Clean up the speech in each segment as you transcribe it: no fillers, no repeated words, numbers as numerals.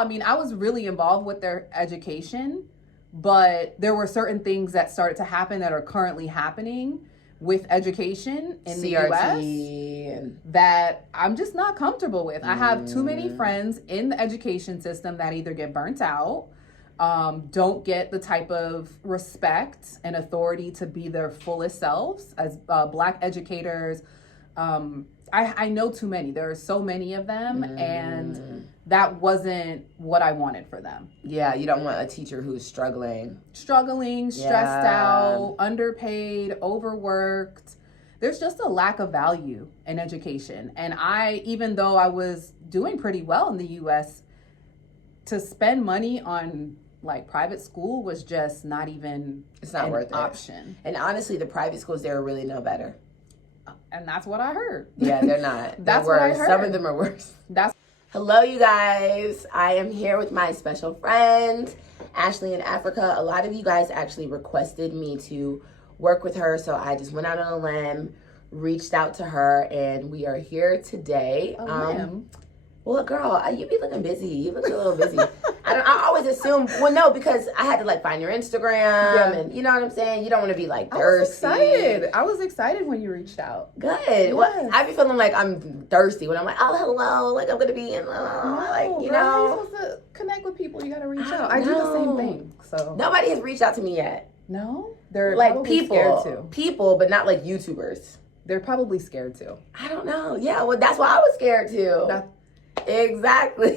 I mean, I was really involved with their education, but there were certain things that started to happen that are currently happening with education in the US that I'm just not comfortable with. I have too many friends in the education system that either get burnt out, don't get the type of respect and authority to be their fullest selves as Black educators. I know too many. There are so many of them, and that wasn't what I wanted for them. Yeah, you don't want a teacher who's struggling, stressed out, underpaid, overworked. There's just a lack of value in education. And even though I was doing pretty well in the US, to spend money on like private school was just not even worth it. Option. And honestly, the private schools there are really no better. And that's what I heard. Yeah, they're not. That's worse. what I heard. Some of them are worse. Hello, you guys. I am here with my special friend, Ashley in Africa. A lot of you guys actually requested me to work with her, so I just went out on a limb, reached out to her, and we are here today. Well, girl, you be looking busy. You look a little busy. I always assume, well, no, because I had to like find your Instagram and you know what I'm saying? You don't want to be like thirsty. I was excited when you reached out. Good. Yes. Well, I be feeling like I'm thirsty when I'm like, oh, hello, like I'm going to be in, like, you know. You're supposed to connect with people. You got to reach out. I do the same thing. So nobody has reached out to me yet. No? They're like people, but not like YouTubers. They're probably scared too. I don't know. Yeah, well, that's why I was scared too. Exactly.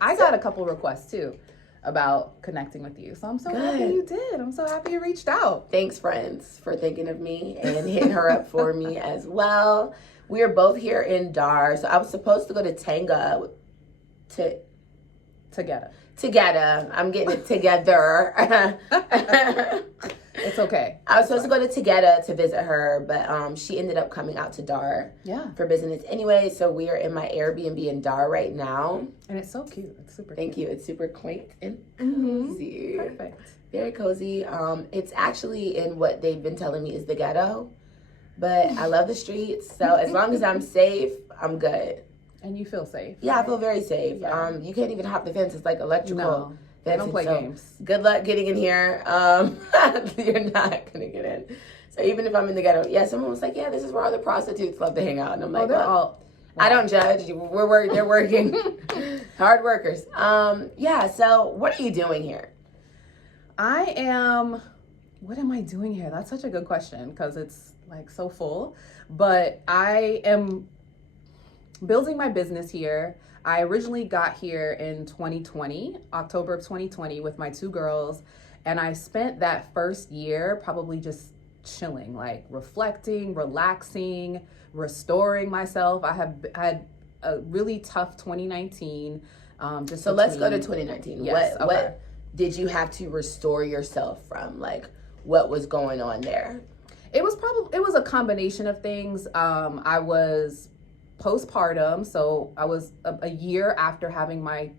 I got a couple requests too about connecting with you. So I'm so happy you did. I'm so happy you reached out. Thanks, friends, for thinking of me and hitting her up for me as well. We are both here in Dar. So I was supposed to go to Tanga together. I'm getting it together. It's okay. I was supposed to go to Tegeta to visit her, but she ended up coming out to Dar for business anyway. So we are in my Airbnb in Dar right now. And it's so cute. It's super Thank you. It's super quaint and cozy. Perfect. Very cozy. It's actually in what they've been telling me is the ghetto, but I love the streets. So as long as I'm safe, I'm good. And you feel safe. Yeah, right? I feel very safe. Yeah. You can't even hop the fence. It's like electrical. No. I don't play games. Good luck getting in here. You're not gonna get in. So even if I'm in the ghetto, someone was like, "Yeah, this is where all the prostitutes love to hang out," and I'm like, I don't judge. They're working, hard workers. So what are you doing here? What am I doing here? That's such a good question because it's like so full. But I am building my business here. I originally got here in 2020, October of 2020 with my two girls. And I spent that first year probably just chilling, like reflecting, relaxing, restoring myself. I have had a really tough 2019. So let's go to 2019. Yes, what did you have to restore yourself from? Like what was going on there? It was a combination of things. I was postpartum, so I was a year after having my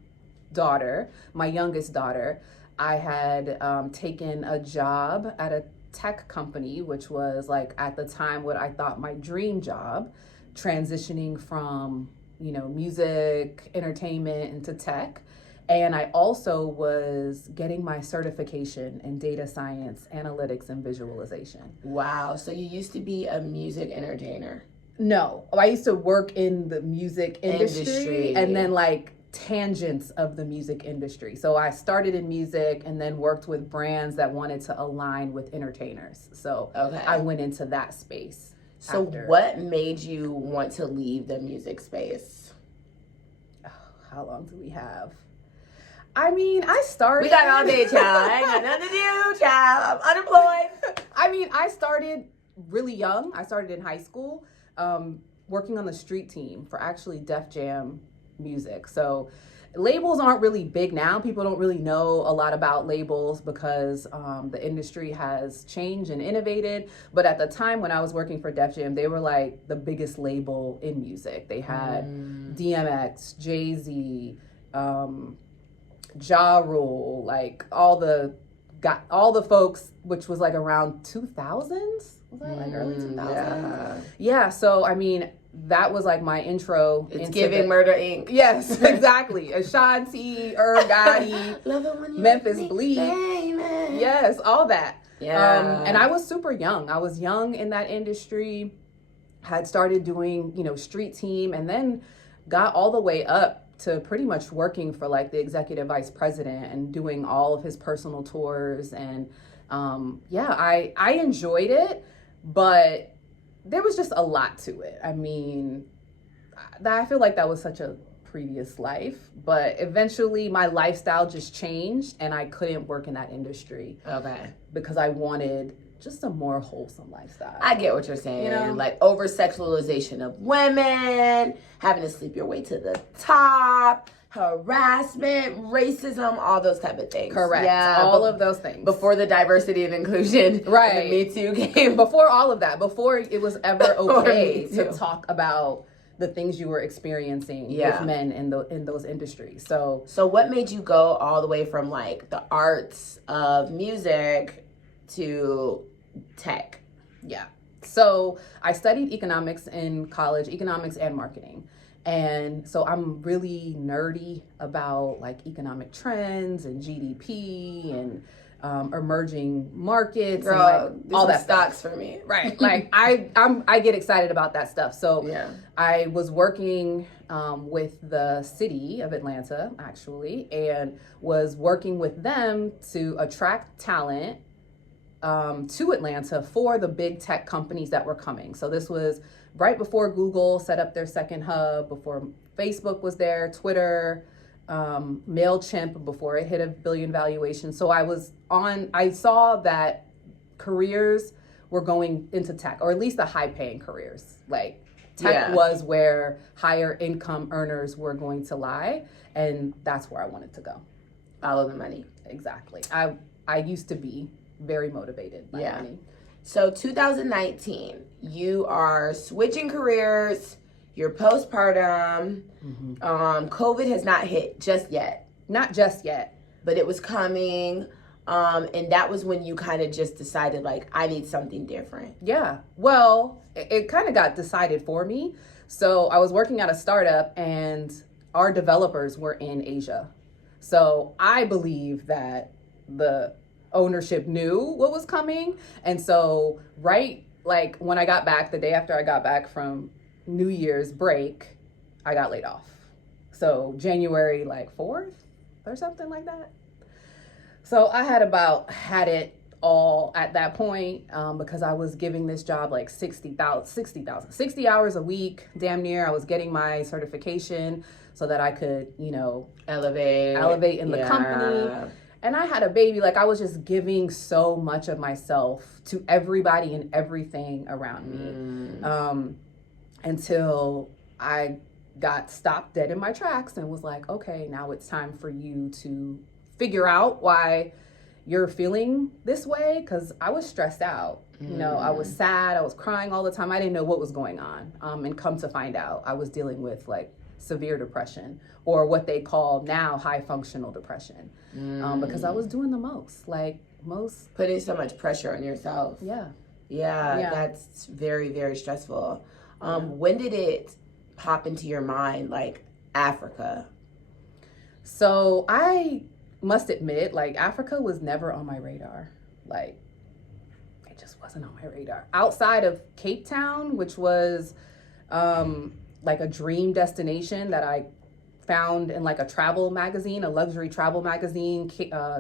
daughter, my youngest daughter. I had taken a job at a tech company, which was like at the time what I thought my dream job, transitioning from music, entertainment into tech. And I also was getting my certification in data science, analytics, and visualization. Wow, so you used to be a music entertainer. No, I used to work in the music industry and then like tangents of the music industry. So I started in music and then worked with brands that wanted to align with entertainers. So I went into that space. So what made you want to leave the music space? Oh, how long do we have? I mean, I started... We got all day, child. I ain't got nothing to do, child. I'm unemployed. I mean, I started really young. I started in high school. Working on the street team for actually Def Jam music. So labels aren't really big now. People don't really know a lot about labels because the industry has changed and innovated. But at the time when I was working for Def Jam, they were like the biggest label in music. They had DMX, Jay-Z, Ja Rule, like all the folks, which was like around 2000s. Was that like early 2000s? Yeah. So I mean, that was like my intro. It's giving Murder Inc. Yes, exactly. Ashanti, Irv Gotti, Memphis Bleak. Yes, all that. Yeah. And I was super young. I was young in that industry. Had started doing, street team, and then got all the way up to pretty much working for like the executive vice president and doing all of his personal tours. And I enjoyed it, but there was just a lot to it. I mean, I feel like that was such a previous life, but eventually my lifestyle just changed and I couldn't work in that industry. Okay. Because I wanted just a more wholesome lifestyle. I get what you're saying. Like over-sexualization of women, having to sleep your way to the top, harassment, racism, all those type of things. Correct. Yeah, all of those things. Before the diversity and inclusion. Right. And the Me Too came. Before all of that. Before it was ever okay to talk about the things you were experiencing with men in those industries. So what made you go all the way from like the arts of music to tech? Yeah. So I studied economics in college, economics and marketing. And so I'm really nerdy about like economic trends and GDP and emerging markets. Girl, and like all that stocks stuff for me. Right. Like I get excited about that stuff. So I was working with the city of Atlanta actually, and was working with them to attract talent to Atlanta for the big tech companies that were coming. So this was right before Google set up their second hub, before Facebook was there, Twitter, MailChimp, before it hit $1 billion valuation. So I saw that careers were going into tech, or at least the high paying careers. Like tech was where higher income earners were going to lie. And that's where I wanted to go. Follow the money. Exactly. I used to be very motivated by money. So 2019, you are switching careers, you're postpartum, COVID has not hit just yet. Not just yet. But it was coming, and that was when you kind of just decided, like, I need something different. Yeah, well, it kind of got decided for me. So I was working at a startup, and our developers were in Asia. So I believe that the ownership knew what was coming. And so like when I got back, the day after I got back from New Year's break, I got laid off. So January 4th or something like that. So I had it all at that point because I was giving this job like 60 hours a week, damn near. I was getting my certification so that I could, elevate in the company. And I had a baby. Like I was just giving so much of myself to everybody and everything around me until I got stopped dead in my tracks and was like, okay, now it's time for you to figure out why you're feeling this way. Because I was stressed out. I was sad. I was crying all the time. I didn't know what was going on. And come to find out, I was dealing with like severe depression, or what they call now high functional depression, because I was doing the most. Putting so much pressure on yourself. Yeah, that's very, very stressful. When did it pop into your mind, like Africa? So I must admit, like Africa was never on my radar. Like it just wasn't on my radar. Outside of Cape Town, which was like a dream destination that I found in like a travel magazine, a luxury travel magazine,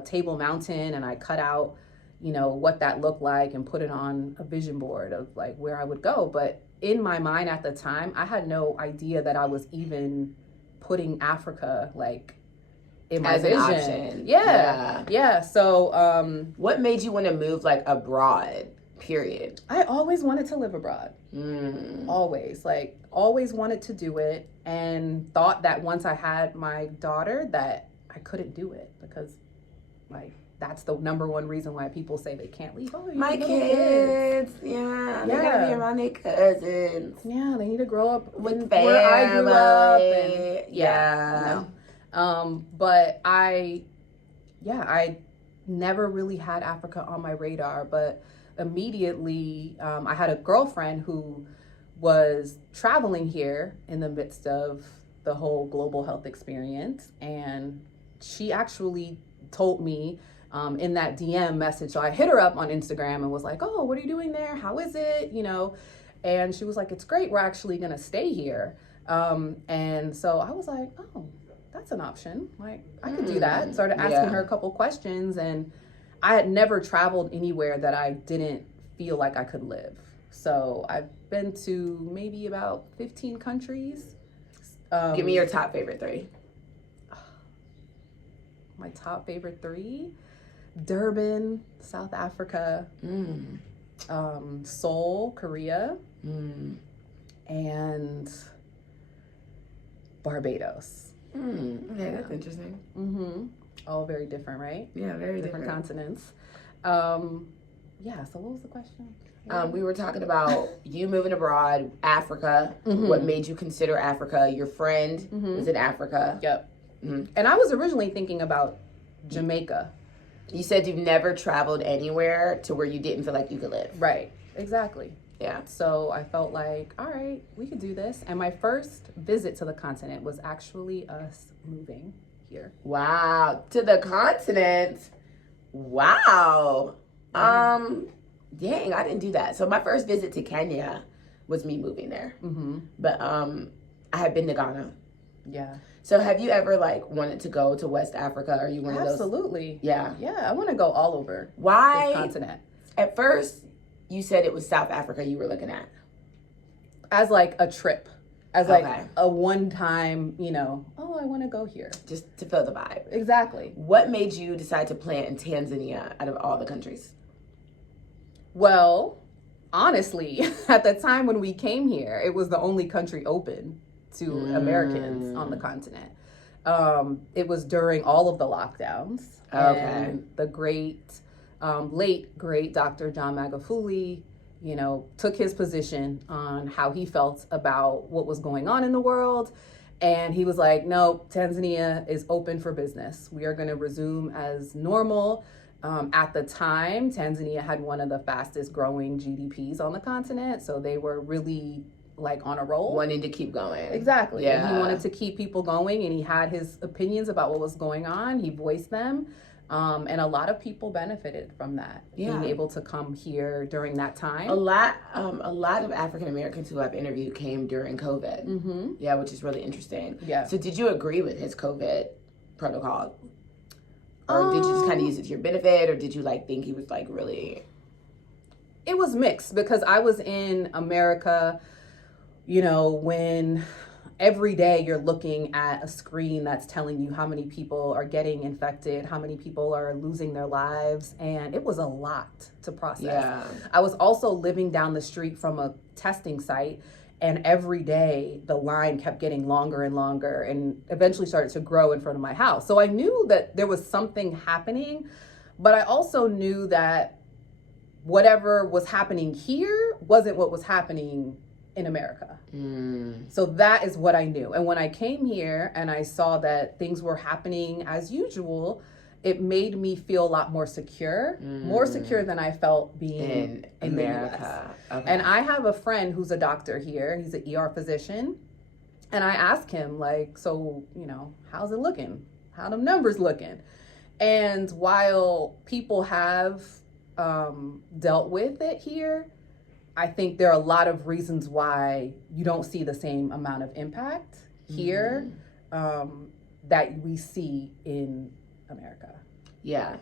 Table Mountain, and I cut out, what that looked like and put it on a vision board of like where I would go. But in my mind at the time, I had no idea that I was even putting Africa like in my vision. An option. Yeah. So what made you want to move like abroad? Period. I always wanted to live abroad. Always wanted to do it, and thought that once I had my daughter that I couldn't do it, because like that's the number one reason why people say they can't leave. My kids. Yeah, they gotta be around their cousins. Yeah, they need to grow up with family. Where I grew up. But I never really had Africa on my radar, but immediately I had a girlfriend who was traveling here in the midst of the whole global health experience, and she actually told me in that DM message. So I hit her up on Instagram and was like, oh, what are you doing there? How is it? You know, and she was like, it's great. We're actually going to stay here. And so I was like, oh, that's an option. Like, I could do that. Started asking her a couple questions, and I had never traveled anywhere that I didn't feel like I could live. So I've been to maybe about 15 countries. Give me your top favorite 3. My top favorite 3: Durban, South Africa, Seoul, Korea, and Barbados. Okay, that's interesting. All very different, right? Yeah, very different continents. Yeah, so what was the question? We were talking about you moving abroad, Africa, what made you consider Africa. Your friend was in Africa. Yep. And I was originally thinking about Jamaica. You said you've never traveled anywhere to where you didn't feel like you could live. Right, exactly. Yeah. So I felt like, all right, we could do this. And my first visit to the continent was actually us moving here. Wow. To the continent. Wow. Dang, I didn't do that. So my first visit to Kenya was me moving there. But I had been to Ghana. Yeah. So have you ever like wanted to go to West Africa? Are you one of those? Absolutely. Yeah. Yeah, I want to go all over. Why? This continent. At first, you said it was South Africa you were looking at. As like a trip. As like a one-time, you know, oh, I want to go here. Just to feel the vibe. Exactly. What made you decide to plant in Tanzania out of all the countries? Well, honestly, at the time when we came here, it was the only country open to Americans on the continent. It was during all of the lockdowns. And the late great Dr. John Magufuli, you know, took his position on how he felt about what was going on in the world. And he was like, no, Tanzania is open for business. We are going to resume as normal. At the time, Tanzania had one of the fastest growing GDPs on the continent. So they were really like on a roll. Wanting to keep going. Exactly. Yeah. And he wanted to keep people going, and he had his opinions about what was going on. He voiced them. And a lot of people benefited from that, being able to come here during that time. A lot of African Americans who I've interviewed came during COVID. Yeah, which is really interesting. Yeah. So did you agree with his COVID protocol? Or did you just kind of use it to your benefit, or did you like think he was like really? It was mixed, because I was in America, you know, when every day you're looking at a screen that's telling you how many people are getting infected, how many people are losing their lives, and it was a lot to process. Yeah. I was also living down the street from a testing site, and every day the line kept getting longer and longer, and eventually started to grow in front of my house. So I knew that there was something happening, but I also knew that whatever was happening here wasn't what was happening in America. So that is what I knew. And when I came here and I saw that things were happening as usual, it made me feel a lot more secure than I felt being in America. And I have a friend who's a doctor here. He's an ER physician. And I asked him, like, so, you know, how's it looking? How them numbers looking? And while people have dealt with it here, I think there are a lot of reasons why you don't see the same amount of impact here that we see in America. Yeah,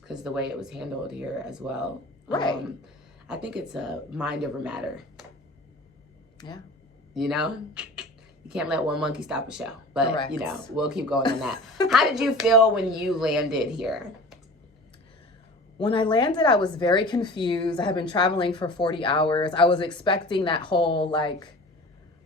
because the way it was handled here as well. Right. I think it's a mind over matter. Yeah. You know? You can't let one monkey stop a show. But, Correct. You know, we'll keep going on that. How did you feel when you landed here? When I landed, I was very confused. I had been traveling for 40 hours. I was expecting that whole, like,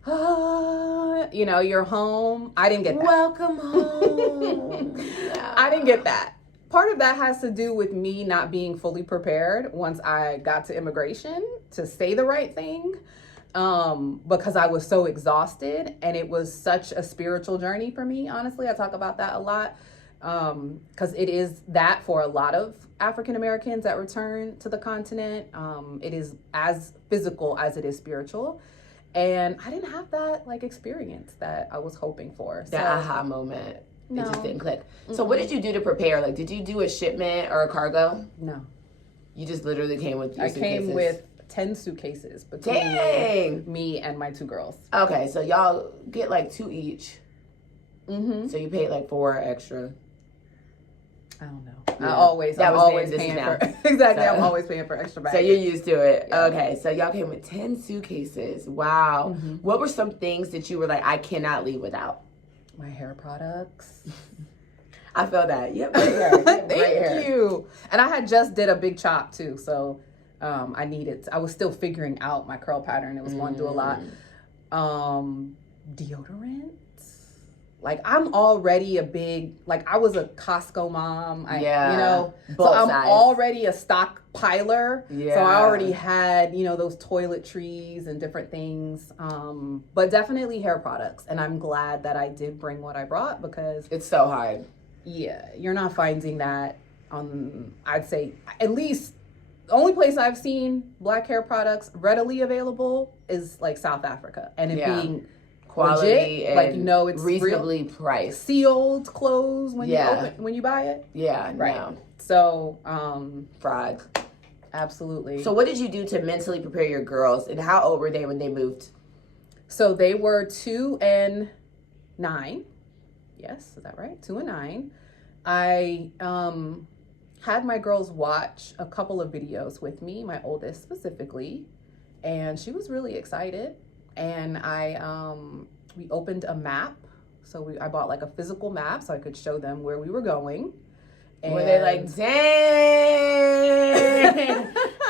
you know, you're home. I didn't get that. Welcome home. Yeah. I didn't get that. Part of that has to do with me not being fully prepared once I got to immigration to say the right thing, because I was so exhausted, and it was such a spiritual journey for me. Honestly, I talk about that a lot, because it is that for a lot of African Americans that return to the continent. It is as physical as it is spiritual. And I didn't have that like experience that I was hoping for. That aha moment. No. It just didn't click. So what did you do to prepare? Like, did you do a shipment or a cargo? No. You just literally came with your suitcases? I came with 10 suitcases between me and my 2 girls. Okay, so y'all get like 2 each. Mm-hmm. So you paid like 4 extra. I don't know. Yeah. I'm always paying for exactly. So, I'm always paying for extra baggage. So you're used to it. Yeah. Okay, so y'all came with 10 suitcases. Wow. Mm-hmm. What were some things that you were like, I cannot leave without? My hair products. I feel that. Yep, great hair. Thank you. And I had just did a big chop too, so I was still figuring out my curl pattern. It was going through a lot. Deodorant. Like, I'm already a big, like, I was a Costco mom. So I'm already a stockpiler. Yeah. So I already had, those toiletries and different things. But definitely hair products. And I'm glad that I did bring what I brought because it's so hard. Yeah. You're not finding that on, I'd say, at least the only place I've seen black hair products readily available is like South Africa. And it being quality legit, and it's reasonably priced, sealed clothes when you buy it. Yeah, right. No. So fraud, absolutely. So what did you do to mentally prepare your girls, and how old were they when they moved? So they were 2 and 9. Yes, is that right? 2 and 9. I had my girls watch a couple of videos with me, my oldest specifically, and she was really excited. And we opened a map. So I bought like a physical map so I could show them where we were going. And were they like, dang?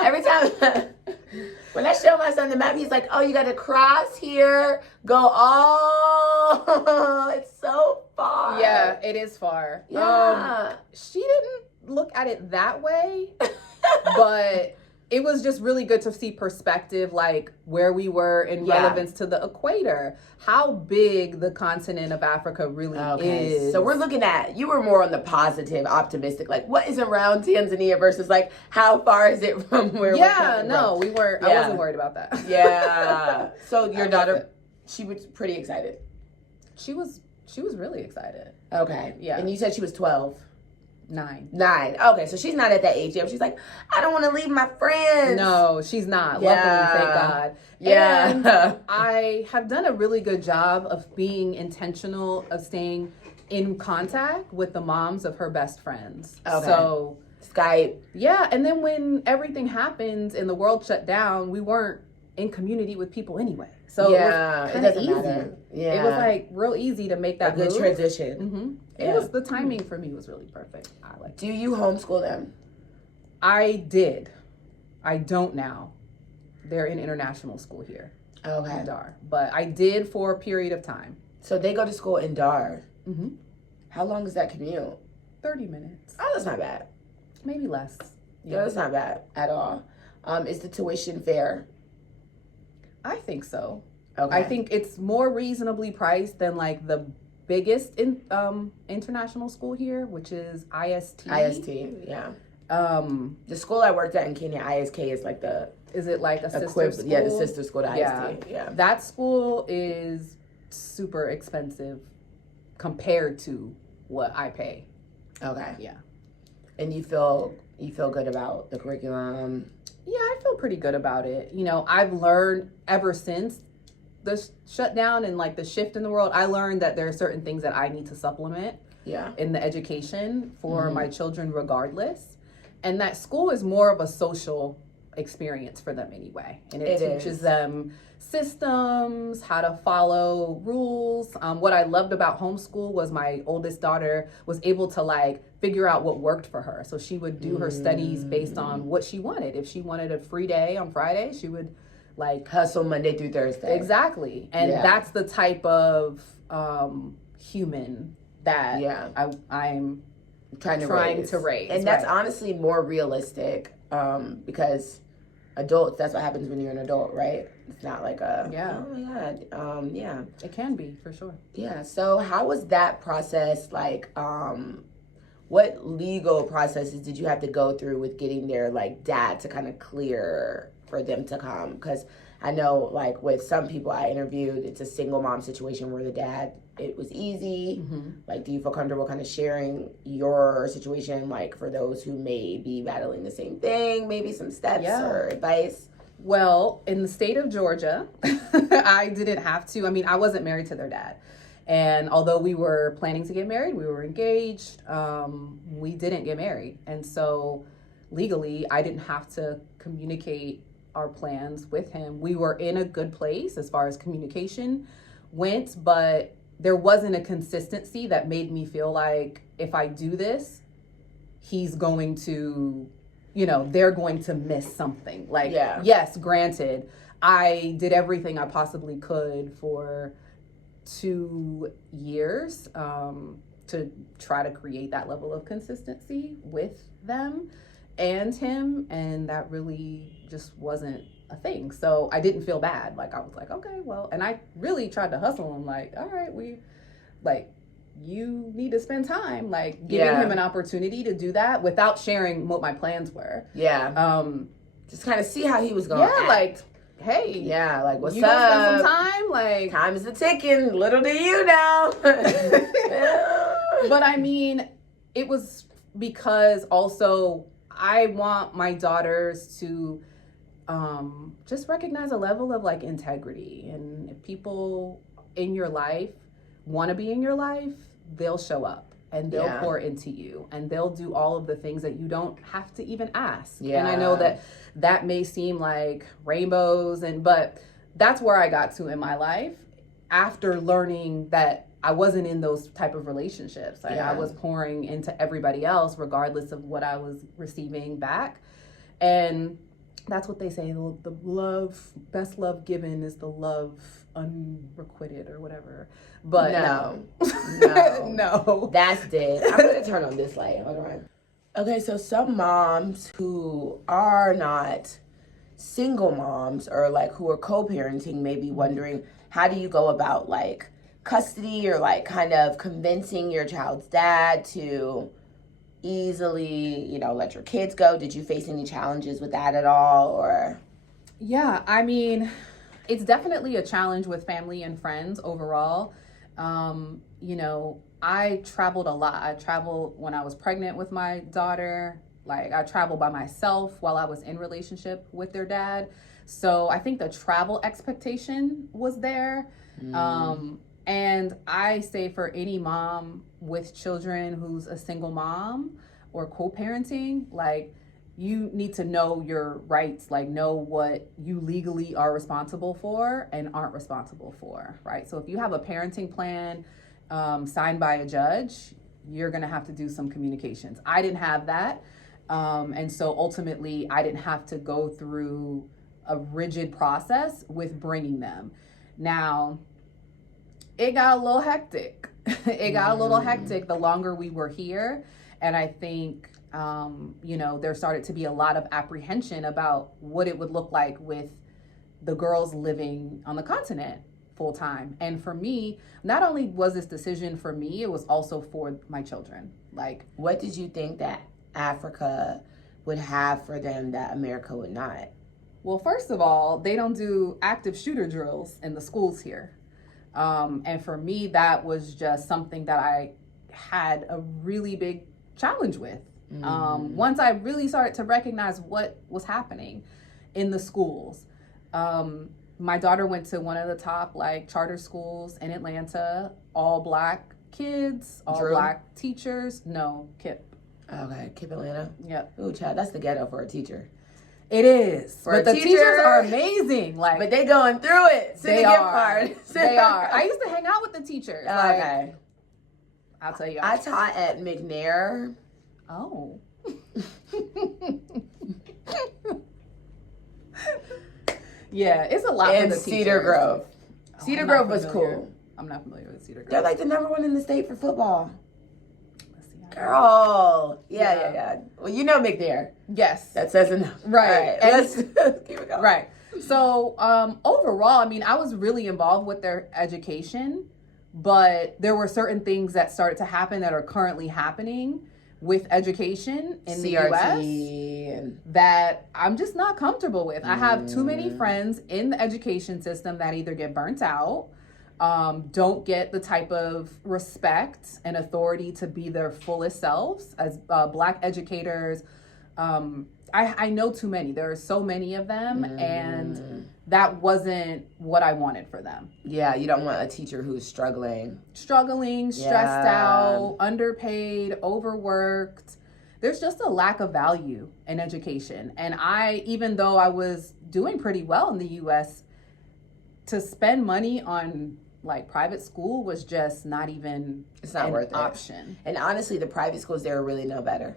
Every time when I show my son the map, he's like, oh, you got to cross here, go it's so far. Yeah, it is far. Yeah. She didn't look at it that way, but it was just really good to see perspective, like where we were in relevance to the equator, how big the continent of Africa really is. So we're looking at, you were more on the positive, optimistic, like what is around Tanzania versus like how far is it from where we're coming from? We weren't, I wasn't worried about that. Yeah. So your daughter, she was pretty excited. She was really excited. Okay. Yeah. And you said she was 12. 9. Okay, so she's not at that age yet. She's like, I don't want to leave my friends. No, she's not. Yeah. Luckily, thank God. Yeah. And I have done a really good job of being intentional, of staying in contact with the moms of her best friends. Okay. So Skype. Yeah, and then when everything happened and the world shut down, we weren't in community with people anyway. So it doesn't matter. Yeah. It was like real easy to make that good move. transition. Mm-hmm. It was, the timing for me was really perfect. Do you homeschool them? I did. I don't now. They're in international school here. Okay. In Dar. But I did for a period of time. So they go to school in Dar. Mm-hmm. How long is that commute? 30 minutes. Oh, that's not bad. Maybe less. Yeah, that's not bad at all. Is the tuition fair? I think so. Okay. I think it's more reasonably priced than like the biggest international school here, which is IST. IST, yeah. The school I worked at in Kenya, ISK, is like the... Is it like a sister school? Yeah, the sister school to IST. Yeah. That school is super expensive compared to what I pay. Okay. Yeah. And you feel good about the curriculum? Yeah, I feel pretty good about it. I've learned ever since the shutdown and like the shift in the world, I learned that there are certain things that I need to supplement in the education for my children regardless. And that school is more of a social experience for them anyway. And it teaches them systems, how to follow rules. What I loved about homeschool was my oldest daughter was able to like figure out what worked for her. So she would do her studies based on what she wanted. If she wanted a free day on Friday, she would like hustle Monday through Thursday. Exactly. And that's the type of human that I'm trying to raise. And that's honestly more realistic because adults, that's what happens when you're an adult, right? It's not like oh my God. It can be, for sure. Yeah. So how was that process like? What legal processes did you have to go through with getting their like dad to kind of clear for them to come? Because I know, like, with some people I interviewed, it's a single mom situation where the dad, it was easy. Like, do you feel comfortable kind of sharing your situation, like, for those who may be battling the same thing, maybe some steps or advice? Well, in the state of Georgia, I didn't have to. I mean, I wasn't married to their dad. And although we were planning to get married, we were engaged, we didn't get married. And so legally, I didn't have to communicate our plans with him. We were in a good place as far as communication went, but there wasn't a consistency that made me feel like if I do this, he's going to, they're going to miss something. Like, yes, granted, I did everything I possibly could for 2 years to try to create that level of consistency with them and him, and that really just wasn't a thing. So I didn't feel bad. Like, I was like, okay, well, and I really tried to hustle him, like, all right, you need to spend time, like, giving him an opportunity to do that without sharing what my plans were. Just kind of see how he was going. Like, hey, like, what's you up? Gonna spend some time? Like, time is a ticking. Little do you know. But I mean, it was because also I want my daughters to just recognize a level of, like, integrity. And if people in your life want to be in your life, they'll show up. And they'll pour into you, and they'll do all of the things that you don't have to even ask. And I know that may seem like rainbows, but that's where I got to in my life after learning that I wasn't in those type of relationships. Like, I was pouring into everybody else regardless of what I was receiving back. And that's what they say, the best love given is the love unrequited or whatever. But no. No. That's dead. I'm going to turn on this light. Hold on. Okay, so some moms who are not single moms or, like, who are co-parenting may be wondering, how do you go about, like, custody or, like, kind of convincing your child's dad to easily, let your kids go? Did you face any challenges with that at all? Or I mean, it's definitely a challenge with family and friends overall. I traveled a lot. I traveled when I was pregnant with my daughter. Like, I traveled by myself while I was in relationship with their dad. So I think the travel expectation was there. And I say for any mom with children who's a single mom or co-parenting, like, you need to know your rights, like, know what you legally are responsible for and aren't responsible for, right? So if you have a parenting plan signed by a judge, you're going to have to do some communications. I didn't have that. And so ultimately, I didn't have to go through a rigid process with bringing them. Now, it got a little hectic. It got a little hectic the longer we were here. And I think, there started to be a lot of apprehension about what it would look like with the girls living on the continent full time. And for me, not only was this decision for me, it was also for my children. Like, what did you think that Africa would have for them that America would not? Well, first of all, they don't do active shooter drills in the schools here. And for me, that was just something that I had a really big challenge with. Once I really started to recognize what was happening in the schools. My daughter went to one of the top, like, charter schools in Atlanta, all Black kids, all Black teachers. No, KIPP. Okay, KIPP Atlanta. Yep. Ooh, child, that's the ghetto for a teacher. It is. But the teachers are amazing. Like, but they going through it. They are. They are. I used to hang out with the teachers. Okay. I'll tell you. I taught at McNair. Oh. Yeah, it's a lot. And for the Cedar teachers. Grove. Cedar Grove was cool. I'm not familiar with Cedar Grove. They're like the #1 in the state for football. Girl. Yeah. Well, you know McNair. Yes. That says enough. Right. All right. Let's keep it going. Right. So overall, I mean, I was really involved with their education, but there were certain things that started to happen that are currently happening with education in the US that I'm just not comfortable with. I have too many friends in the education system that either get burnt out, don't get the type of respect and authority to be their fullest selves as Black educators. I know too many. There are so many of them, and that wasn't what I wanted for them. Yeah, you don't want a teacher who's struggling, stressed out, underpaid, overworked. There's just a lack of value in education. And even though I was doing pretty well in the US, to spend money on like private school was just not even an worth option. And honestly, the private schools there are really no better.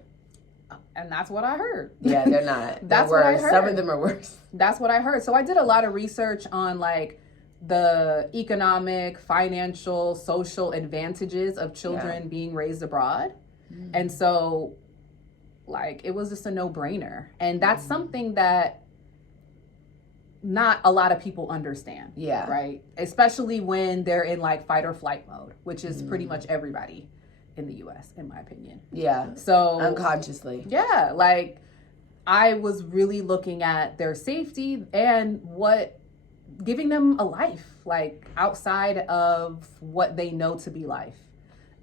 And that's what I heard. Yeah, they're not. That's what I heard. Some of them are worse. That's what I heard. So I did a lot of research on like the economic, financial, social advantages of children being raised abroad. And so like it was just a no-brainer. And that's something that not a lot of people understand. Yeah. Right? Especially when they're in like fight or flight mode, which is pretty much everybody in the US, in my opinion. Yeah. So unconsciously. Yeah. Like I was really looking at their safety and giving them a life, like outside of what they know to be life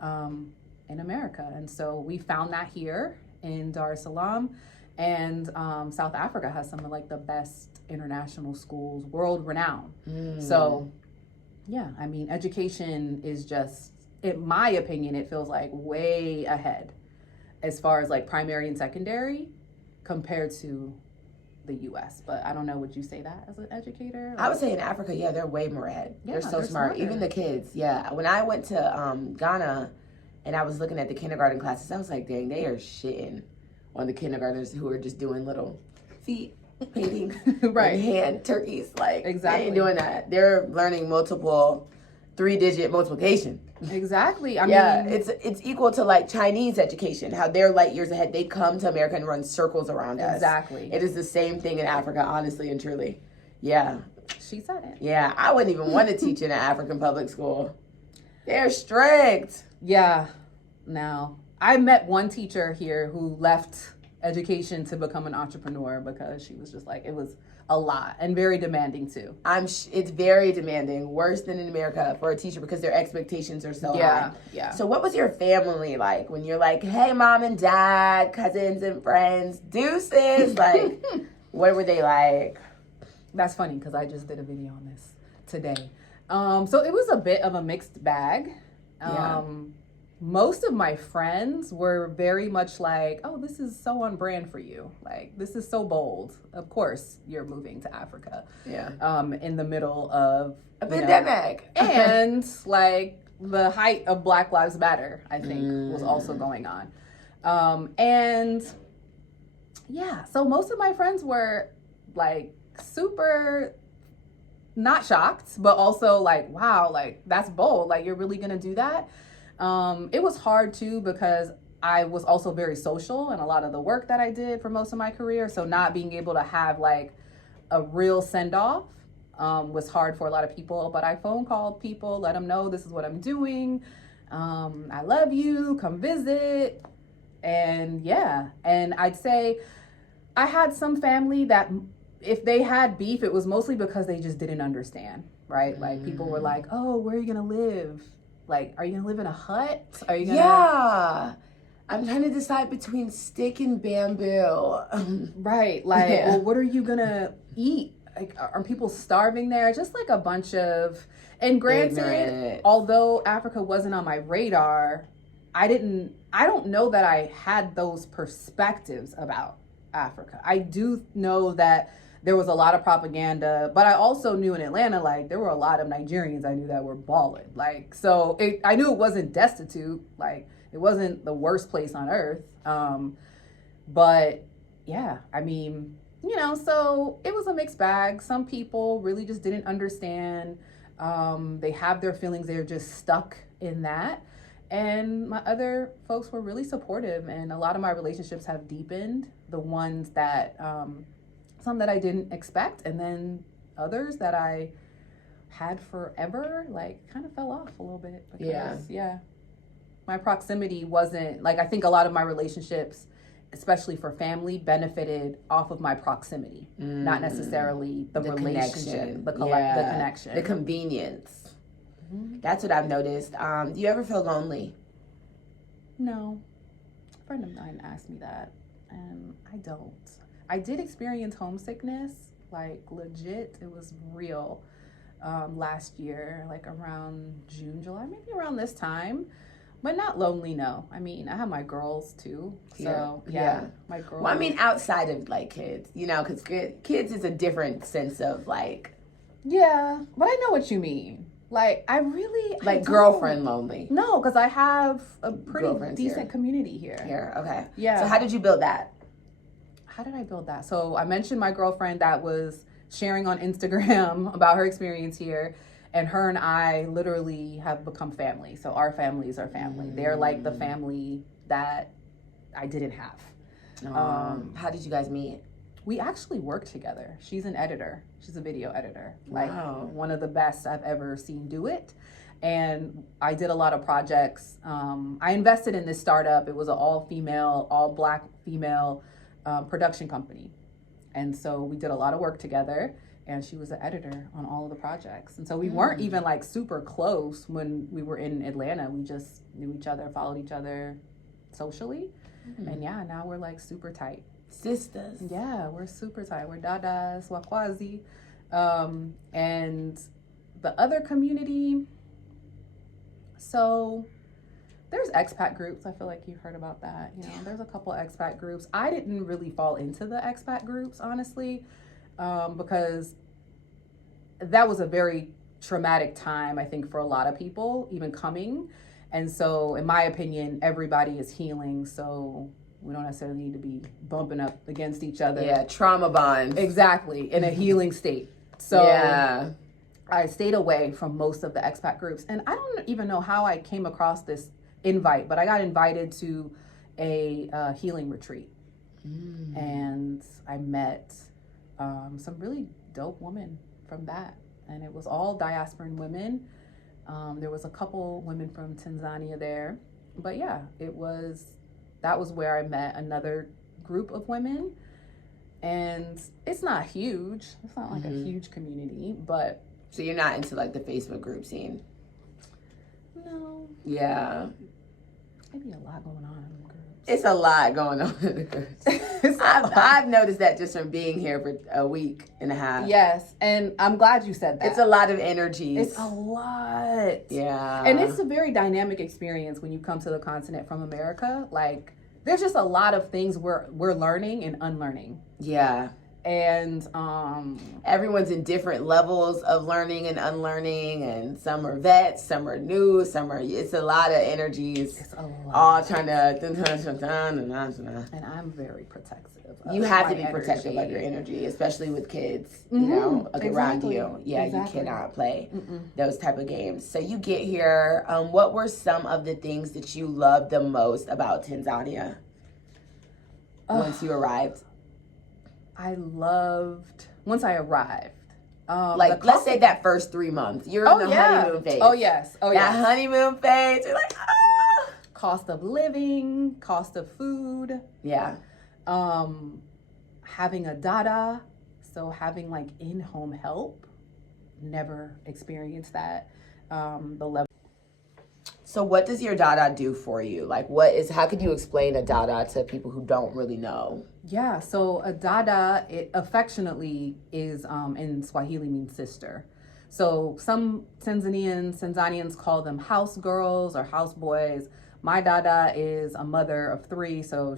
in America. And so we found that here in Dar es Salaam, and South Africa has some of like the best international schools, world renowned. So yeah, I mean, education is just, in my opinion, it feels like way ahead as far as like primary and secondary compared to the US. But I don't know, would you say that as an educator? I would say in Africa, yeah, they're way more ahead. Yeah, they're so smart. smarter. Even the kids, yeah. When I went to Ghana and I was looking at the kindergarten classes, I was like, dang, they are shitting on the kindergartners who are just doing little feet painting right, hand turkeys. Like, exactly, they ain't doing that. They're learning multiple 3-digit multiplication. Exactly. I mean, it's it's equal to like Chinese education, how they're light years ahead. They come to America and run circles around us. Exactly. It is the same thing in Africa, honestly and truly. Yeah. She said it. Yeah, I wouldn't even want to teach in an African public school. They're strict. Yeah. Now, I met one teacher here who left education to become an entrepreneur because she was just like, it was a lot and very demanding too. It's very demanding, worse than in America for a teacher because their expectations are so high. Yeah. So what was your family like when you're like, hey, mom and dad, cousins and friends, deuces? Like, what were they like? That's funny because I just did a video on this today. So it was a bit of a mixed bag. Most of my friends were very much like, oh, this is so on brand for you. Like, this is so bold. Of course, you're moving to Africa. Yeah. In the middle of a pandemic. And like the height of Black Lives Matter, I think, was also going on. And yeah, so most of my friends were like super not shocked, but also like, wow, like that's bold. Like, you're really gonna do that? It was hard too because I was also very social in a lot of the work that I did for most of my career. So not being able to have like a real send off was hard for a lot of people. But I phone called people, let them know this is what I'm doing. I love you, come visit. And yeah, and I'd say I had some family that if they had beef, it was mostly because they just didn't understand, right? Like people were like, oh, where are you gonna live? Like, are you gonna live in a hut? Are you gonna? Yeah, I'm trying to decide between stick and bamboo. Right, like, well, what are you gonna eat? Like, are people starving there? Just like a bunch of, and granted, ignorant. Although Africa wasn't on my radar, I don't know that I had those perspectives about Africa. I do know that there was a lot of propaganda, but I also knew in Atlanta, like, there were a lot of Nigerians I knew that were balling. Like, so I knew it wasn't destitute. Like, it wasn't the worst place on earth. But yeah, I mean, you know, so it was a mixed bag. Some people really just didn't understand. They have their feelings. They're just stuck in that. And my other folks were really supportive, and a lot of my relationships have deepened. The ones that, some that I didn't expect, and then others that I had forever, like, kind of fell off a little bit. Because, yeah. My proximity wasn't, like, I think a lot of my relationships, especially for family, benefited off of my proximity, not necessarily the relationship, the connection. The convenience. That's what I've noticed. Do you ever feel lonely? No. A friend of mine asked me that, and I don't. I did experience homesickness, like legit. It was real last year, like around June, July, maybe around this time. But not lonely, no. I mean, I have my girls too. So, yeah. My girls. Well, I mean, outside of, like, kids, you know, because kids is a different sense of, like... Yeah, but I know what you mean. Like, Like, girlfriend lonely. No, because I have a pretty decent community here. Here, okay. Yeah. So how did you build that? How did I build that? So I mentioned my girlfriend that was sharing on Instagram about her experience here. And her and I literally have become family. So our families are family. They're like the family that I didn't have. How did you guys meet? We actually work together. She's an editor. She's a video editor. Like one of the best I've ever seen do it. And I did a lot of projects. I invested in this startup. It was an all-female, all-Black female production company. And so we did a lot of work together. And she was an editor on all of the projects. And so we weren't even like super close when we were in Atlanta. We just knew each other, followed each other socially. And yeah, now we're like super tight. Sisters. Yeah, we're super tight. We're dadas, wakwazi. And the other community, so there's expat groups. I feel like you've heard about that. You know, there's a couple expat groups. I didn't really fall into the expat groups, honestly. Because that was a very traumatic time, I think, for a lot of people, even coming. And so, in my opinion, everybody is healing. So we don't necessarily need to be bumping up against each other. Yeah, trauma bonds. Exactly, in a healing state. So I stayed away from most of the expat groups. And I don't even know how I came across this invite, but I got invited to a healing retreat. And I met... some really dope women from that. And it was all diasporan women. There was a couple women from Tanzania there. But yeah, that was where I met another group of women. And it's not huge. It's not like a huge community, but... So you're not into like the Facebook group scene? No. Yeah. Maybe a lot going on in the groups. It's a lot going on in the groups. I've noticed that just from being here for a week and a half. Yes, and I'm glad you said that. It's a lot of energies. It's a lot. Yeah. And it's a very dynamic experience when you come to the continent from America. Like, there's just a lot of things we're learning and unlearning. Yeah. And everyone's in different levels of learning and unlearning, and some are vets, some are new, it's a lot of energies. It's a lot. All trying to and I'm very protective. You have to be protective of your energy, especially with kids, you know, around you. Yeah, you cannot play those type of games. So you get here. What were some of the things that you loved the most about Tanzania once you arrived? I loved once I arrived. Like, let's say that first 3 months. You're in the honeymoon phase. Oh, yes. Oh, yes. That honeymoon phase. You're like, ah. Cost of living, cost of food. Yeah. Having a dada. So having, like, in-home help. Never experienced that. The level. So what does your dada do for you? Like, how could you explain a dada to people who don't really know? Yeah, so a dada, it affectionately is, in Swahili means sister. So some Tanzanians call them house girls or house boys. My dada is a mother of 3, so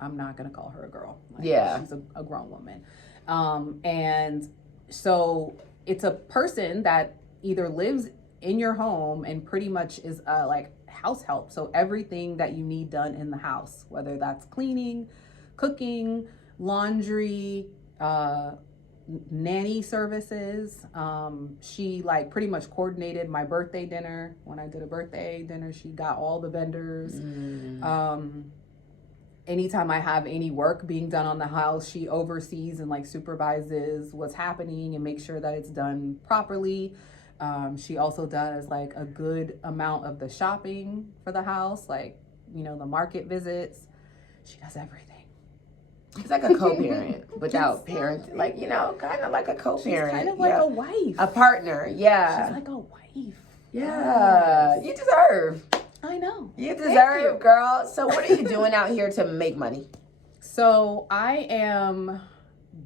I'm not gonna call her a girl. Like, she's a grown woman. And so it's a person that either lives in your home and pretty much is like house help. So everything that you need done in the house, whether that's cleaning, cooking, laundry, nanny services. She like pretty much coordinated my birthday dinner. When I did a birthday dinner, she got all the vendors. Anytime I have any work being done on the house, she oversees and like supervises what's happening and makes sure that it's done properly. She also does like a good amount of the shopping for the house, like, you know, the market visits. She does everything. It's like a co-parent without parent, like, you know, kind of like a co-parent. She's kind of like a wife. A partner, yeah. She's like a wife. Yeah. You deserve. I know. You deserve, girl. So what are you doing out here to make money? So I am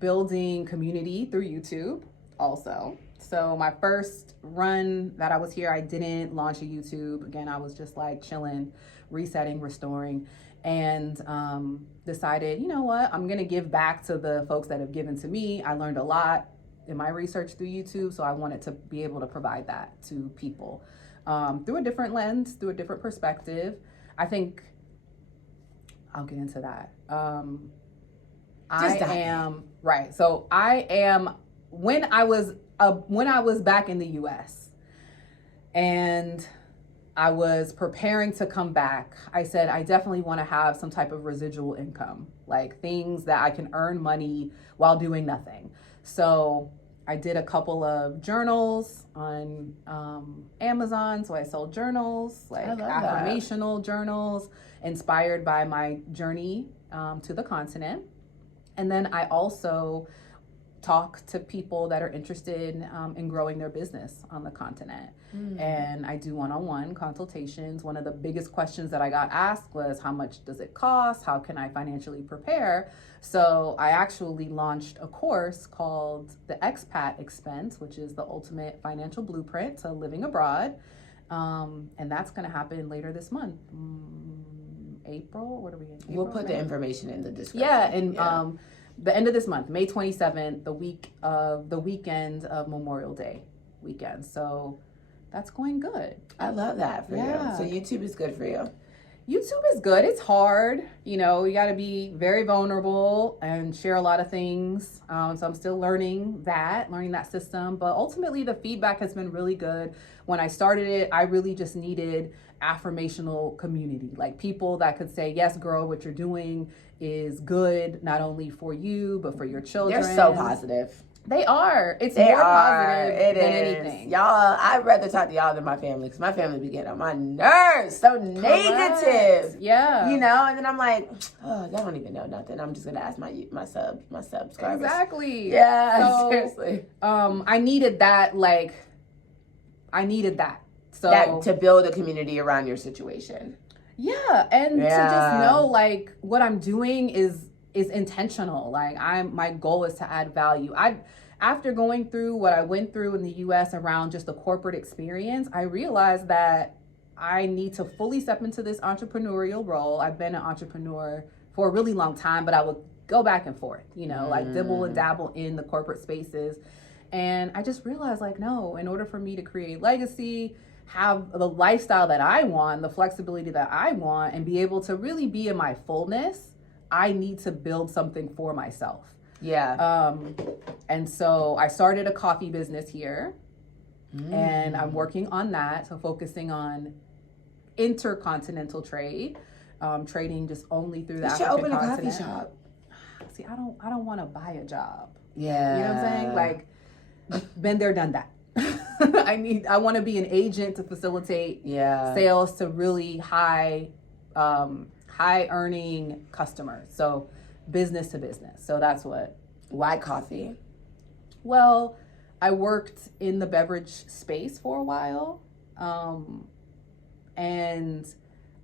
building community through YouTube also. So my first run that I was here, I didn't launch a YouTube. Again, I was just like chilling, resetting, restoring, and decided, you know what, I'm going to give back to the folks that have given to me. I learned a lot in my research through YouTube, so I wanted to be able to provide that to people through a different lens, through a different perspective. I think I'll get into that. When I was back in the US and I was preparing to come back, I said, I definitely want to have some type of residual income, like things that I can earn money while doing nothing. So I did a couple of journals on Amazon. So I sold journals, like affirmational journals, inspired by my journey to the continent. And then I also talk to people that are interested in growing their business on the continent. And I do one-on-one consultations. One of the biggest questions that I got asked was, how much does it cost? How can I financially prepare? So I actually launched a course called the Expat Expense, which is the ultimate financial blueprint to living abroad. And that's going to happen later this month. April? What are we in? April, we'll put the information in the description. Yeah, and the end of this month, May 27th, the weekend of Memorial Day weekend. So that's going good. I love that for you. So YouTube is good for you. YouTube is good. It's hard. You know, you got to be very vulnerable and share a lot of things. So I'm still learning that system. But ultimately, the feedback has been really good. When I started it, I really just needed affirmational community, like people that could say, yes, girl, what you're doing is good, not only for you, but for your children. They're so positive. They are. It's more positive than anything. Y'all, I'd rather talk to y'all than my family, because my family be getting on my nerves. So negative. Yeah. You know, and then I'm like, oh, y'all don't even know nothing. I'm just gonna ask my subscribers. Exactly. Yeah. So, seriously. I needed that. So that, to build a community around your situation. Yeah, and to just know like what I'm doing is intentional. Like my goal is to add value. After going through what I went through in the US around just the corporate experience, I realized that I need to fully step into this entrepreneurial role. I've been an entrepreneur for a really long time, but I would go back and forth, you know, like dibble and dabble in the corporate spaces. And I just realized, like, no, in order for me to create legacy, have the lifestyle that I want, the flexibility that I want, and be able to really be in my fullness, I need to build something for myself. Yeah. And so I started a coffee business here, and I'm working on that. So focusing on intercontinental trade, trading just only through the African continent. You should open a coffee shop. See, I don't want to buy a job. Yeah. You know what I'm saying? Like, been there, done that. I want to be an agent to facilitate sales to really high earning customers. So business to business. So that's what. Why coffee? Well, I worked in the beverage space for a while. And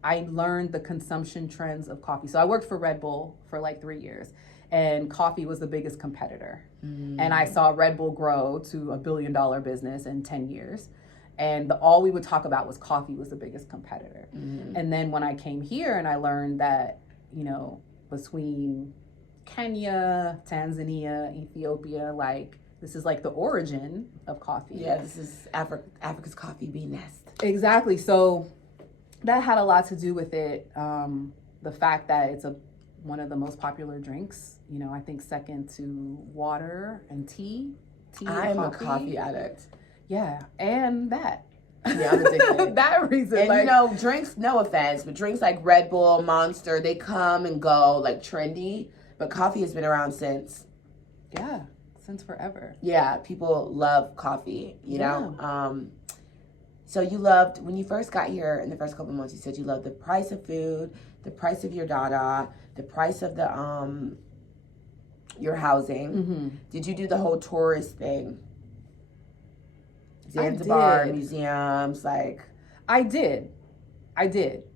I learned the consumption trends of coffee. So I worked for Red Bull for like 3 years, and coffee was the biggest competitor. And I saw Red Bull grow to $1 billion business in 10 years. And all we would talk about was coffee was the biggest competitor. And then when I came here and I learned that, you know, between Kenya, Tanzania, Ethiopia, like this is like the origin of coffee. Yeah, this is Africa's coffee bean nest. Exactly. So that had a lot to do with it. The fact that it's one of the most popular drinks, you know, I think second to water and tea. I am a coffee addict. Yeah, and that. Yeah, I'm addicted. That reason. And, you know, drinks, no offense, but drinks like Red Bull, Monster, they come and go, like trendy. But coffee has been around since. Yeah. since forever. Yeah, people love coffee, you know? So you loved, when you first got here in the first couple of months, you said you loved the price of food, the price of your dada, the price of the your housing. Mm-hmm. Did you do the whole tourist thing? Zanzibar, museums, like... I did.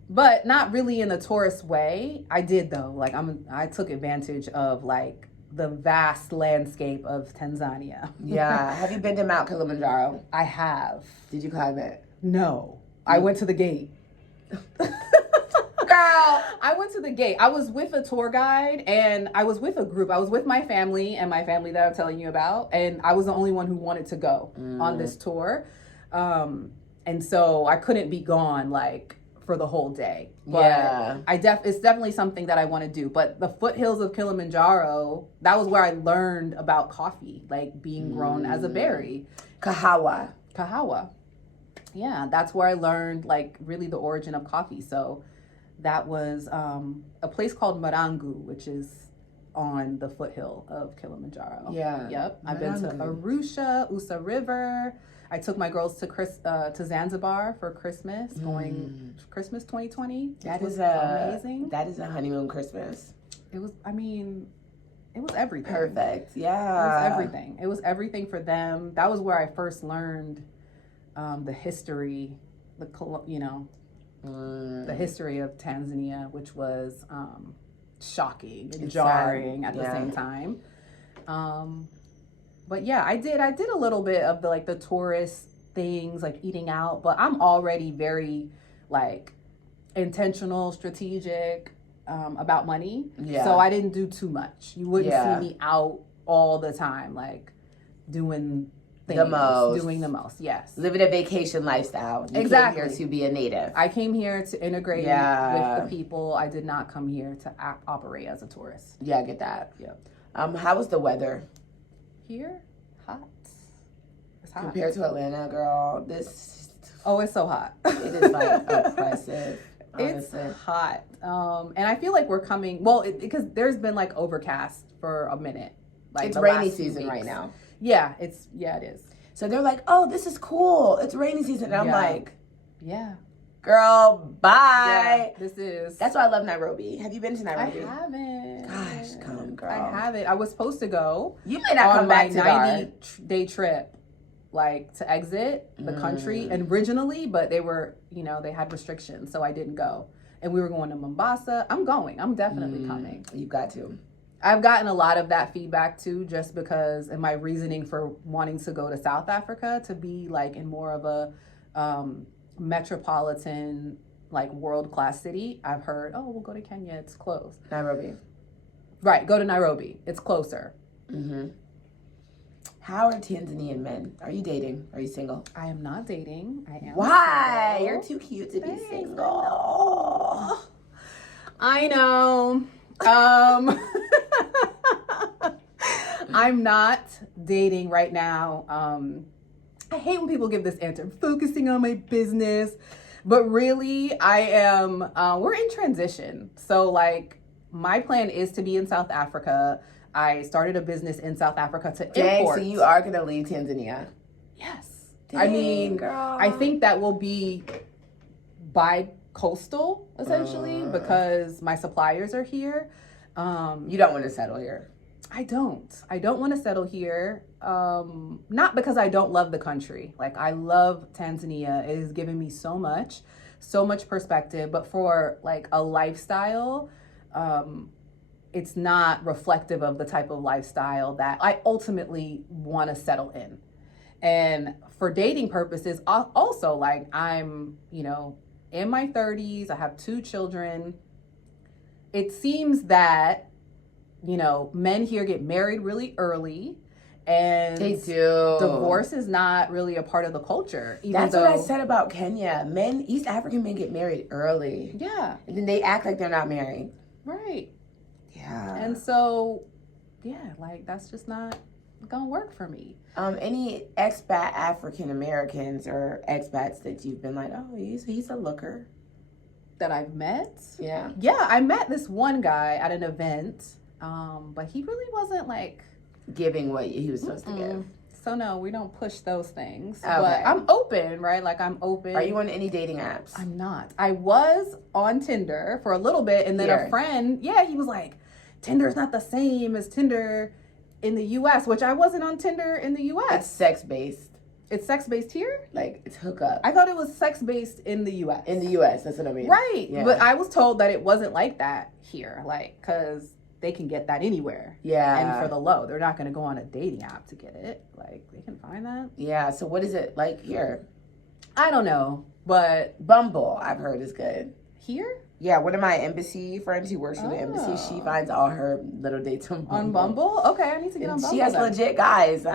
But not really in the tourist way. I did though. Like I took advantage of like the vast landscape of Tanzania. Yeah. Have you been to Mount Kilimanjaro? I have. Did you climb it? No. I went to the gate. Girl, I went to the gate. I was with a tour guide and I was with a group. I was with my family and my family that I'm telling you about. And I was the only one who wanted to go on this tour. And so I couldn't be gone like for the whole day. But it's definitely something that I want to do. But the foothills of Kilimanjaro, that was where I learned about coffee, like being grown as a berry. Kahawa. Yeah, that's where I learned like really the origin of coffee. So that was a place called Marangu, which is on the foothill of Kilimanjaro. Yeah. Yep. I've been to Arusha, Usa River. I took my girls to Zanzibar for Christmas, going Christmas 2020. That is amazing. That is a honeymoon Christmas. It was everything. Perfect. Yeah. It was everything. It was everything for them. That was where I first learned the history, the history of Tanzania, which was shocking and jarring at the same time. But yeah, I did a little bit of the tourist things, like eating out, but I'm already very like intentional, strategic about money. Yeah. So I didn't do too much. You wouldn't see me out all the time, like doing the most, yes. Living a vacation lifestyle. You exactly. came here to be a native. I came here to integrate with the people. I did not come here to operate as a tourist. Yeah, I get that. Yep. How was the weather? Here? Hot. It's hot. Compared to Atlanta, girl, this... Oh, it's so hot. It is like oppressive. Honestly. It's hot. And I feel like we're coming... Well, because there's been like overcast for a minute. Like it's rainy season right now. Yeah, it is. So they're like, oh, this is cool. It's rainy season. And I'm like, yeah. Girl, bye. Yeah, this is. That's why I love Nairobi. Have you been to Nairobi? I haven't. Gosh, come, girl. I haven't. I was supposed to go. You may not come back to my 90-day trip, like to exit the country originally, but they were, they had restrictions, so I didn't go. And we were going to Mombasa. I'm going. I'm definitely coming. You've got to. I've gotten a lot of that feedback too, just because in my reasoning for wanting to go to South Africa to be like in more of a metropolitan, like world-class city. I've heard, oh, we'll go to Kenya. It's close. Nairobi. Right. Go to Nairobi. It's closer. Mm-hmm. How are Tanzanian men? Are you dating? Are you single? I am not dating. I am Why? single. You're too cute to be single. I know. I'm not dating right now. I hate when people give this answer. I'm focusing on my business. But really, I am, we're in transition. So like, my plan is to be in South Africa. I started a business in South Africa to import. So you are going to leave Tanzania? Yes. Dang, I mean, girl. I think that will be bi-coastal, essentially, because my suppliers are here. You don't want to settle here? I don't want to settle here. Not because I don't love the country. Like, I love Tanzania. It has given me so much perspective. But for like a lifestyle, it's not reflective of the type of lifestyle that I ultimately want to settle in. And for dating purposes, also, like, I'm, in my 30s, I have 2 children. It seems that, men here get married really early, and they do. Divorce is not really a part of the culture. That's what I said about Kenya. East African men get married early. Yeah. And then they act like they're not married. Right. Yeah. And so, yeah, like, that's just not gonna work for me. Any expat African Americans or expats that you've been like, oh, he's a looker? That I've met? Yeah. Yeah, I met this one guy at an event, but he really wasn't like... giving what he was supposed to give. So no, we don't push those things. Okay. But I'm open, right? Like I'm open. Are you on any dating apps? I'm not. I was on Tinder for a little bit, and then a friend, he was like, Tinder's not the same as Tinder in the U.S., which I wasn't on Tinder in the U.S. It's sex-based. It's sex-based here? Like, it's hookup. I thought it was sex-based in the U.S. In the U.S., that's what I mean. Right. Yeah. But I was told that it wasn't like that here, like, because they can get that anywhere. Yeah. And for the low. They're not going to go on a dating app to get it. Like, they can find that. Yeah. So what is it like here? I don't know, but... Bumble, I've heard, is good. Here? Yeah, one of my embassy friends who works for the embassy, she finds all her little dates on Bumble. On Bumble? Okay, I need to get on Bumble. She has legit guys.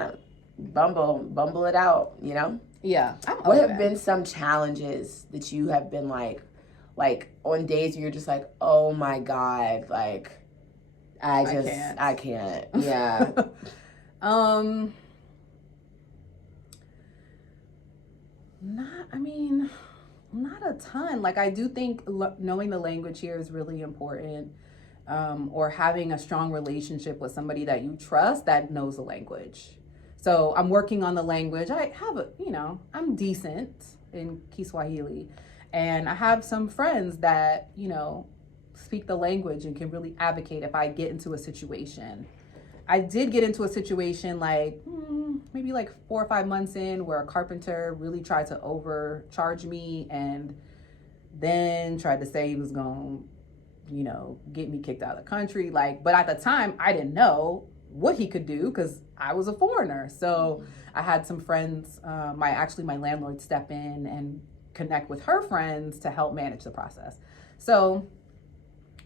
Bumble it out, you know? Yeah. What have been some challenges that you have been like on days where you're just like, oh my God, like, I can't. Yeah. Not a ton. Like, I do think knowing the language here is really important, or having a strong relationship with somebody that you trust that knows the language. So I'm working on the language. I have I'm decent in Kiswahili, and I have some friends that, speak the language and can really advocate if I get into a situation. I did get into a situation maybe 4 or 5 months in where a carpenter really tried to overcharge me and then tried to say he was going to, get me kicked out of the country. But at the time, I didn't know what he could do because I was a foreigner. So I had some friends, my landlord, step in and connect with her friends to help manage the process. So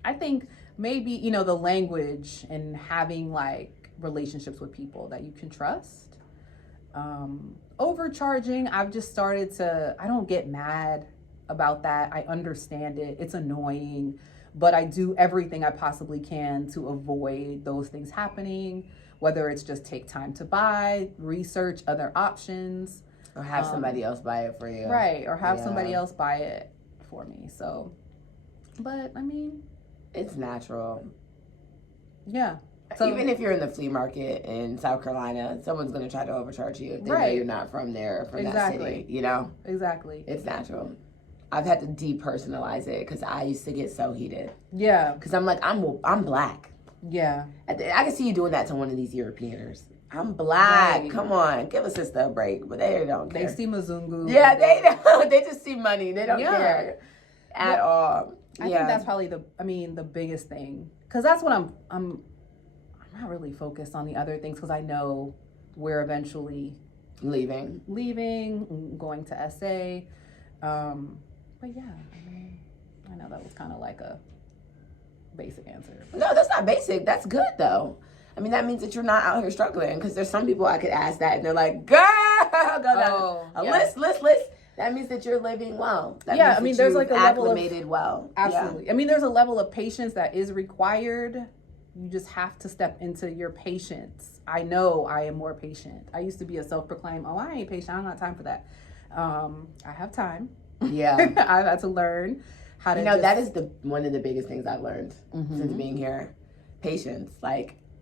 I think maybe, the language and having relationships with people that you can trust. Overcharging, I've just started I don't get mad about that. I understand it. It's annoying, but I do everything I possibly can to avoid those things happening, whether it's just take time to buy, research other options. Or have somebody else buy it for you. Right, or have somebody else buy it for me. So, but it's natural. Yeah. So, even if you're in the flea market in South Carolina, someone's going to try to overcharge you if they know you're not from there, from that city, Exactly. It's natural. I've had to depersonalize it because I used to get so heated. Yeah. Because I'm like, I'm black. Yeah. I can see you doing that to one of these Europeans. I'm black. Right. Come on, give a sister a break. But they don't care. They see Mzungu. Yeah, they don't. They just see money. They don't care at all. I think that's probably the biggest thing. Because that's what I'm not really focused on the other things because I know we're eventually leaving, going to SA. But yeah, I know that was kind of like a basic answer. No, that's not basic. That's good though. That means that you're not out here struggling because there's some people I could ask that and they're like, girl, go down a list. That means that you're living well. There's like a level acclimated well. Absolutely. Yeah. There's a level of patience that is required. You just have to step into your patience. I know I am more patient. I used to be a self-proclaimed, I ain't patient. I don't have time for that. I have time. Yeah. I've had to learn how to that is one of the biggest things I've learned since being here. Patience.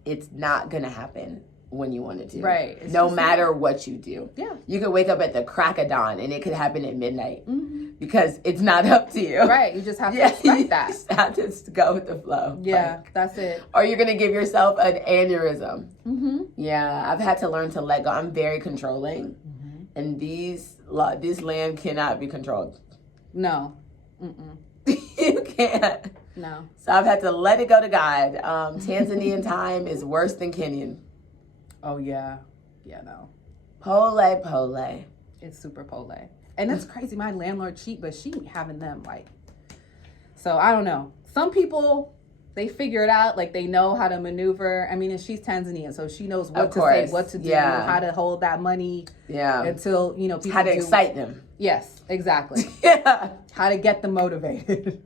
It's not going to happen when you want it to. Right. No matter what you do. Yeah. You could wake up at the crack of dawn and it could happen at midnight because it's not up to you. Right. You just have to expect that. You just have to go with the flow. Yeah, that's it. Or you're going to give yourself an aneurysm. Yeah. I've had to learn to let go. I'm very controlling. And this land cannot be controlled. No. You can't. No. So I've had to let it go to God. Tanzanian time is worse than Kenyan. Oh, yeah. Yeah, no. Pole. It's super pole. And it's crazy. My landlord cheap, but she having them so I don't know. Some people, they figure it out. They know how to maneuver. And she's Tanzanian, so she knows what to say, what to do, how to hold that money. Yeah. Until, people how to excite them. Yes, exactly. Yeah. How to get them motivated.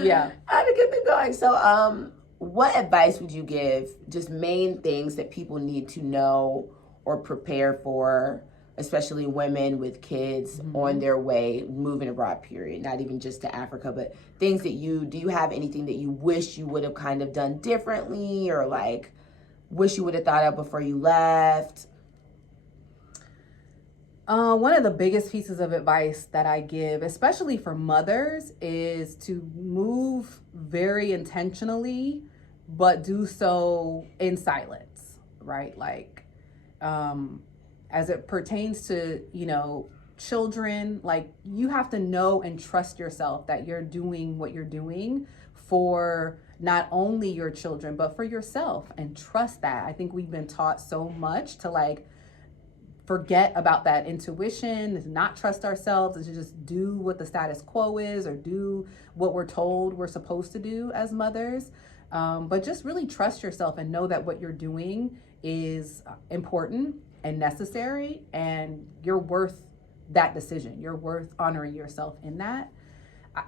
Yeah. How to get them going. So, what advice would you give? Just main things that people need to know or prepare for, especially women with kids on their way, moving abroad, period. Not even just to Africa, but things that do you have anything that you wish you would have kind of done differently or wish you would have thought of before you left? One of the biggest pieces of advice that I give, especially for mothers, is to move very intentionally, but do so in silence, right? Like, as it pertains to, children, like, you have to know and trust yourself that you're doing what you're doing for not only your children, but for yourself, and trust that. I think we've been taught so much to like forget about that intuition, to not trust ourselves, and to just do what the status quo is, or do what we're told we're supposed to do as mothers. But just really trust yourself and know that what you're doing is important and necessary, and you're worth that decision. You're worth honoring yourself in that.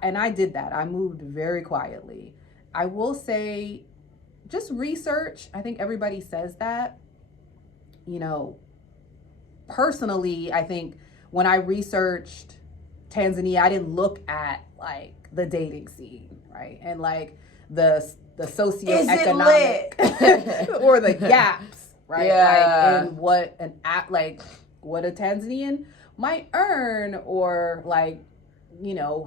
And I did that. I moved very quietly. I will say, just research. I think everybody says that. Personally, I think when I researched Tanzania, I didn't look at like the dating scene, right? And like the socioeconomic or the gaps, right? Yeah. Like, and what a Tanzanian might earn, or like,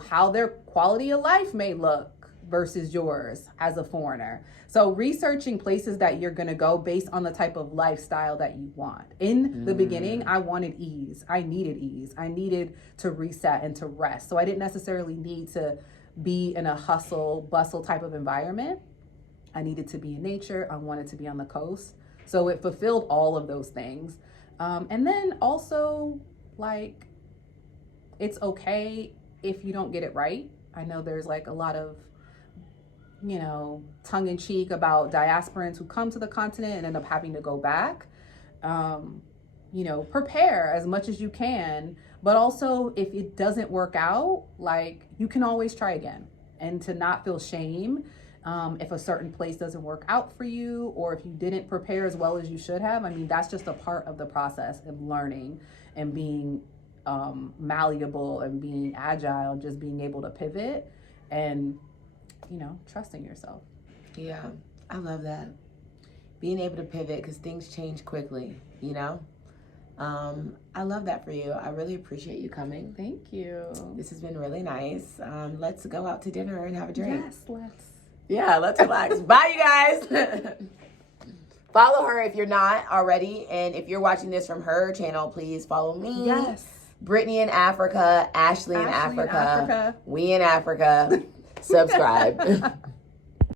how their quality of life may look versus yours as a foreigner. So researching places that you're going to go based on the type of lifestyle that you want. In the beginning, I wanted ease. I needed ease. I needed to reset and to rest. So I didn't necessarily need to be in a hustle, bustle type of environment. I needed to be in nature. I wanted to be on the coast. So it fulfilled all of those things. And then also, like, it's okay if you don't get it right. I know there's like a lot of tongue in cheek about diasporans who come to the continent and end up having to go back. Prepare as much as you can, but also if it doesn't work out, like, you can always try again, and to not feel shame if a certain place doesn't work out for you, or if you didn't prepare as well as you should have. I mean, that's just a part of the process of learning and being malleable and being agile, and just being able to pivot and trusting yourself. Yeah, I love that. Being able to pivot, because things change quickly, I love that for you. I really appreciate you coming. Thank you. This has been really nice. Let's go out to dinner and have a drink. Yes, let's. Yeah, let's relax. Bye, you guys. Follow her if you're not already. And if you're watching this from her channel, please follow me. Yes. Brittany in Africa, Ashley in Africa. We in Africa. Subscribe.